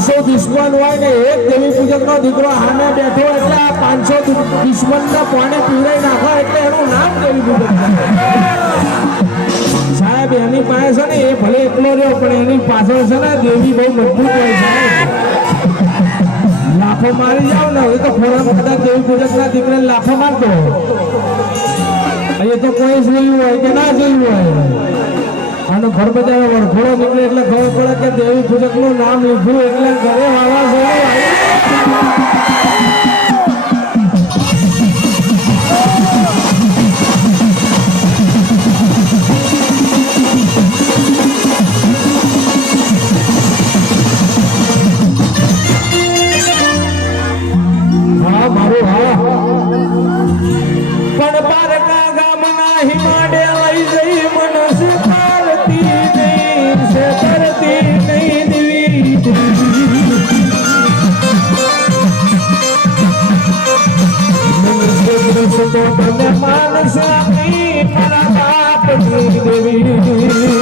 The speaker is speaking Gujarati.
દુશ્મન હોય ને એક દેવી પૂજક નો દીકરો સામે બેઠો એટલે આ પાંચસો દુશ્મન ને પાણી પીવડાઈ નાખો એટલે એનું નામ દેવી પૂજક સાહેબ, એની પાસે છે ને એ ભલે એકલો રહ્યો, પણ એની પાછળ છે ને દેવી બહુ મજબૂત હોય છે. લાફો મારી જાવ ને, હવે તો ખોરાક કદાચ દેવી પૂજક ના દીકરાને લાફો મારતો એ તો કોઈ જોયું હોય કે ના જોયું હોય. આનો ઘર બજાર વરઘોડો નીકળે એટલે ખબર પડે કે દેવી પૂજક નું નામ લીધું એટલે ઘરે વાવાઝોડું આવ્યું. હા મારું હા પણ પારકા ગામના હિમાડે દ્રશ્ય તો તને માનસ દેવી.